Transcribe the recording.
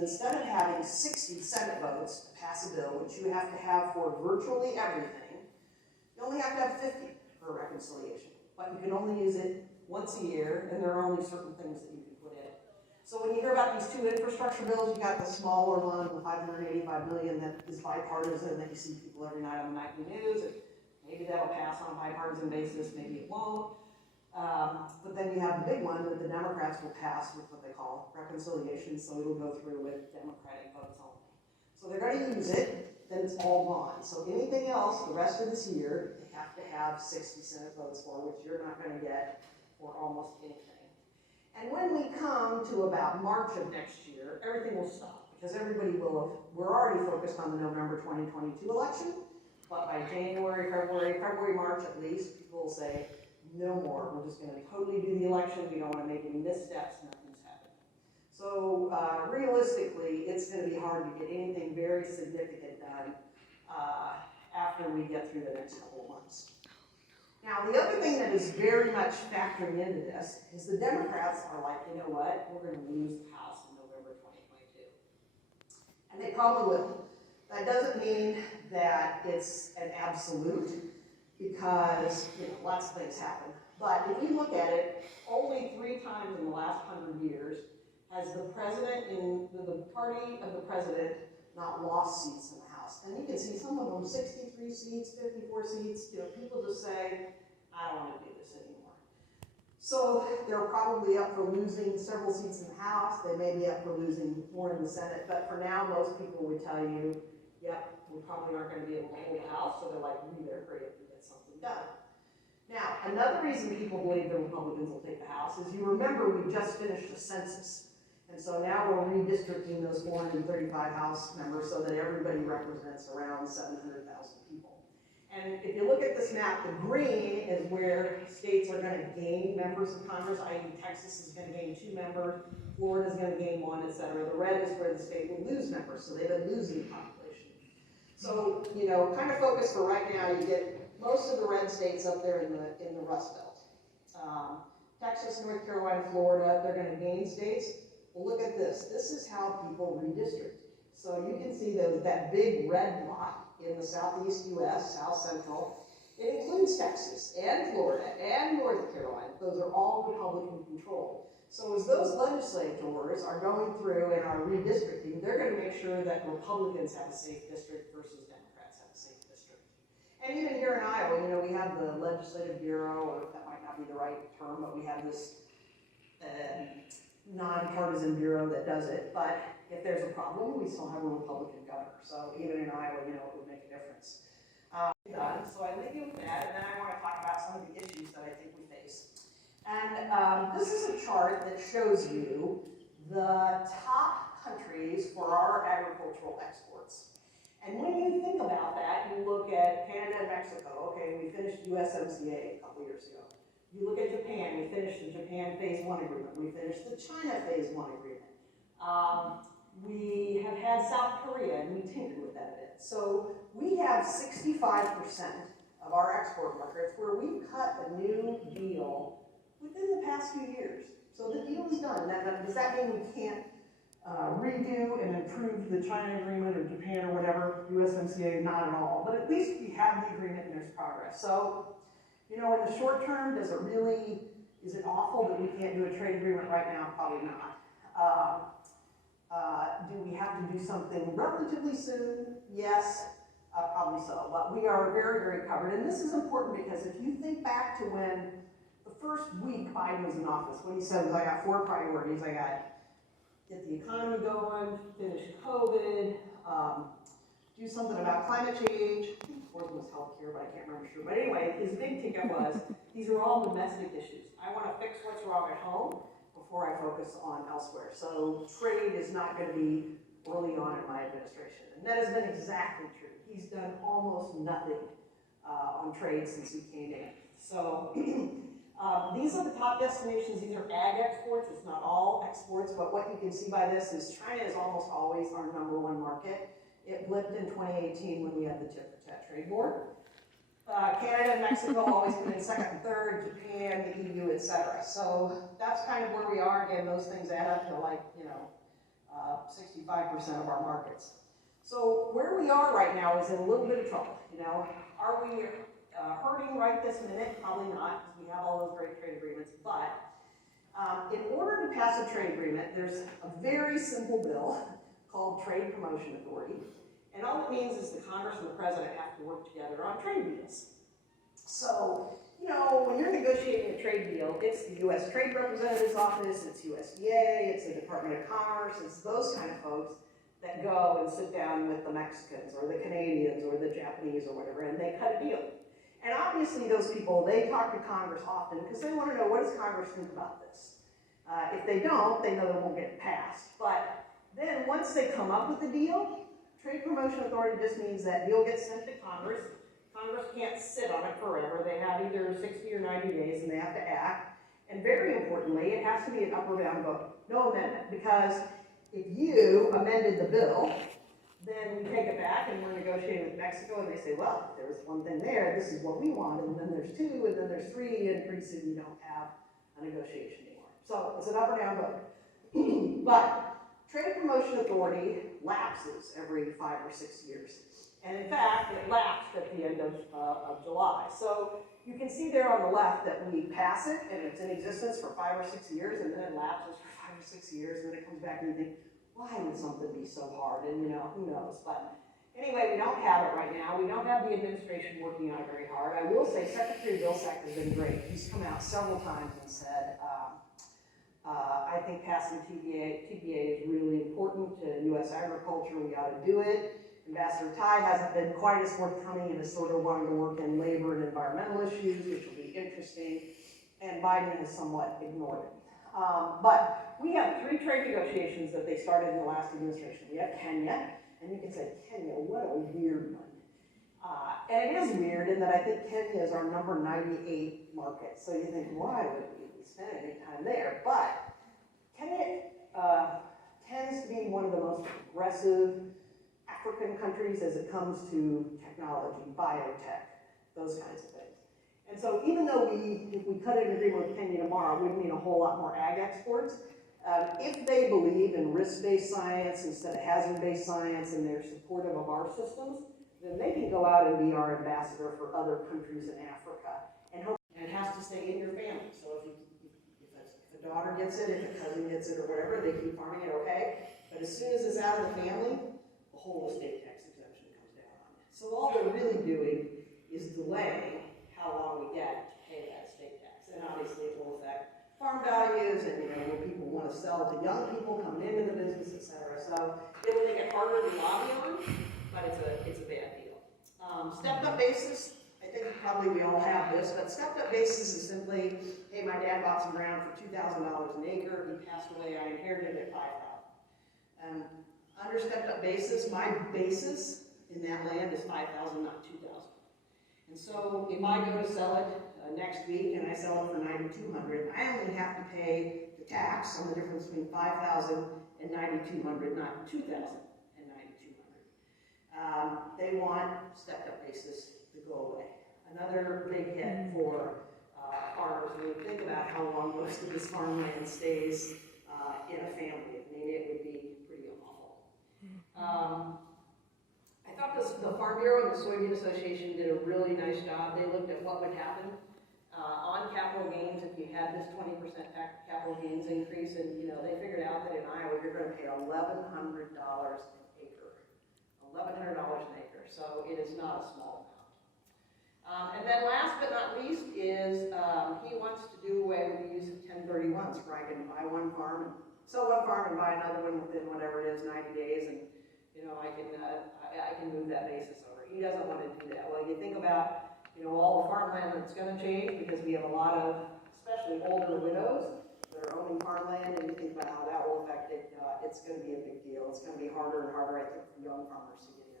instead of having 60 Senate votes to pass a bill, which you have to have for virtually everything, you only have to have 50 for reconciliation. But you can only use it once a year, and there are only certain things that you can put in. So when you hear about these two infrastructure bills, you got the smaller one, the $585 million that is bipartisan, that you see people every night on the nightly news. And maybe that'll pass on a bipartisan basis, maybe it won't. But then you have the big one that the Democrats will pass with what they call reconciliation, so it'll go through with Democratic votes only. So they're going to use it, then it's all gone. So anything else the rest of this year, they have to have 60 Senate votes for, which you're not going to get for almost anything. And when we come to about March of next year, everything will stop, because everybody will have, we're already focused on the November 2022 election, but by January, February, March at least, people will say, no more. We're just going to totally do the election. We don't want to make any missteps. Nothing's happening. So realistically, it's going to be hard to get anything very significant done after we get through the next couple of months. Now, the other thing that is very much factoring into this is the Democrats are like, you know what? We're going to lose the House in November 2022. And they probably will. That doesn't mean that it's an absolute, because lots of things happen. But if you look at it, only 3 times in the last 100 years has the president in the party of the president not lost seats in the House. And you can see some of them 63 seats, 54 seats. People just say, I don't want to do this anymore. So they're probably up for losing several seats in the House. They may be up for losing more in the Senate. But for now, most people would tell you, yep, we probably aren't going to be able to hold the House. So they're like, we better hurry up and get something done. Now, another reason people believe the Republicans will take the House is, you remember we just finished a census. And so now we're redistricting those 435 House members so that everybody represents around 700,000 people. And if you look at this map, the green is where states are going to gain members of Congress, i.e. Texas is going to gain 2 members, Florida is going to gain 1, etc. The red is where the state will lose members, so they've been losing population. So, kind of focus for right now, you get most of the red states up there in the Rust Belt. Texas, North Carolina, Florida, they're going to gain states. Well, look at this. This is how people redistrict. So you can see that big red block in the southeast U.S., South Central. It includes Texas and Florida and North Carolina. Those are all Republican controlled. So as those legislators are going through and are redistricting, they're going to make sure that Republicans have a safe district versus Democrats have a safe district. And even here in Iowa, we have the Legislative Bureau, or that might not be the right term, but we have this nonpartisan bureau that does it. But if there's a problem, we still have a Republican governor. So even in Iowa, it would make a difference. So I leave you with that, and then I want to talk about some of the issues that I think we face. And this is a chart that shows you the top countries for our agricultural exports. And when you think about that, you look at Canada and Mexico. Okay, we finished USMCA a couple years ago. You look at Japan, we finished the Japan Phase 1 agreement. We finished the China Phase 1 agreement. We have had South Korea, and we tinkered with that a bit. So we have 65% of our export markets where we've cut a new deal within the past few years. So the deal is done. Now, does that mean we can't redo and improve the China agreement or Japan or whatever, USMCA? Not at all. But at least we have the agreement and there's progress. So, in the short term, is it awful that we can't do a trade agreement right now? Probably not. Do we have to do something relatively soon? Yes, probably so. But we are very, very covered. And this is important because if you think back to when the first week Biden was in office, what he said was, I got 4 priorities. I got get the economy going, finish COVID, do something about climate change. I think the 4th was healthcare, but I can't remember sure. But anyway, his big ticket was, these are all domestic issues. I want to fix what's wrong at home before I focus on elsewhere. So trade is not going to be early on in my administration. And that has been exactly true. He's done almost nothing on trade since he came in. So these are the top destinations. These are ag exports. It's not all exports, but what you can see by this is China is almost always our #1 market. It blipped in 2018 when we had the tit for tat trade war. Canada and Mexico always come in second and third, Japan, the EU, etc. So that's kind of where we are. Again, those things add up to like, 65% of our markets. So where we are right now is in a little bit of trouble. You know, are we hurting right this minute? Probably not, because we have all those great trade agreements. But in order to pass a trade agreement, there's a very simple bill called Trade Promotion Authority. And all it means is the Congress and the President have to work together on trade deals. So, you know, when you're negotiating a trade deal, it's the U.S. Trade Representative's Office, it's USDA, it's the Department of Commerce, it's those kind of folks that go and sit down with the Mexicans or the Canadians or the Japanese or whatever, and they cut a deal. And obviously those people, they talk to Congress often because they want to know, what does Congress think about this? If they don't, they know they won't get it passed. But then once they come up with a deal, Trade Promotion Authority just means that deal gets sent to Congress. Congress can't sit on it forever. They have either 60 or 90 days and they have to act. And very importantly, it has to be an up or down vote, no amendment, because if you amended the bill, then we take it back and we're negotiating with Mexico and they say, well, there's one thing there, this is what we want, and then there's two, and then there's three, and pretty soon you don't have a negotiation anymore. So it's an up or down vote. But Trade Promotion Authority lapses every 5 or 6 years. And in fact, it lapsed at the end of July. So you can see there on the left that we pass it and it's in existence for 5 or 6 years, and then it lapses for 5 or 6 years, and then it comes back and you think, why would something be so hard? And you know, who knows? But anyway, we don't have it right now. We don't have the administration working on it very hard. I will say Secretary Vilsack has been great. He's come out several times and said, I think passing TPA is really important to U.S. agriculture. We ought to do it. Ambassador Tai hasn't been quite as forthcoming and is sort of wanting to work in labor and environmental issues, which will be interesting. And Biden has somewhat ignored it. But we have 3 trade negotiations that they started in the last administration. We have Kenya, and you can say, Kenya, what a weird one. And it is weird in that I think Kenya is our number 98 market. So you think, why would we spend any time there? But Kenya tends to be one of the most progressive African countries as it comes to technology, biotech, those kinds of things. And so even though if we cut an agreement with Kenya tomorrow, it would mean a whole lot more ag exports. If they believe in risk-based science instead of hazard-based science and they're supportive of our systems, then they can go out and be our ambassador for other countries in Africa. And it has to stay in your family. So if a daughter gets it, if a cousin gets it or whatever, they keep farming it, okay? But as soon as it's out of the family, the whole estate tax exemption comes down on it. So all they're really doing is delaying how long we get to pay that estate tax. And obviously it will affect farm values and when people want to sell to young people coming into the business, et cetera. So it will make it harder to lobby on, but it's a bad deal. Stepped up basis, I think probably we all have this, but stepped up basis is simply, hey, my dad bought some ground for $2,000 an acre, he passed away, I inherited it at $5,000. Under stepped up basis, my basis in that land is $5,000, not $2,000. And so if I go to sell it next week and I sell it for $9,200, I only have to pay the tax on the difference between $5,000 and $9,200, not $2,000 and $9,200. They want stepped up basis to go away. Another big hit for farmers when you think about how long most of this farmland stays in a family. I mean, it would be pretty awful. I thought the Farm Bureau and the Soybean Association did a really nice job. They looked at what would happen on capital gains if you had this 20% capital gains increase, and they figured out that in Iowa you're going to pay $1,100 an acre. $1,100 an acre, so it is not a small amount. And then last but not least is he wants to do away with the use of 1031s, where I can buy one farm and sell one farm and buy another one within whatever it is, 90 days, and I can move that basis over. He doesn't want to do that. Well, you think about all the farmland that's going to change because we have a lot of, especially older widows that are owning farmland, and you think about how that will affect it. It's going to be a big deal. It's going to be harder and harder, I think, for young farmers to get in.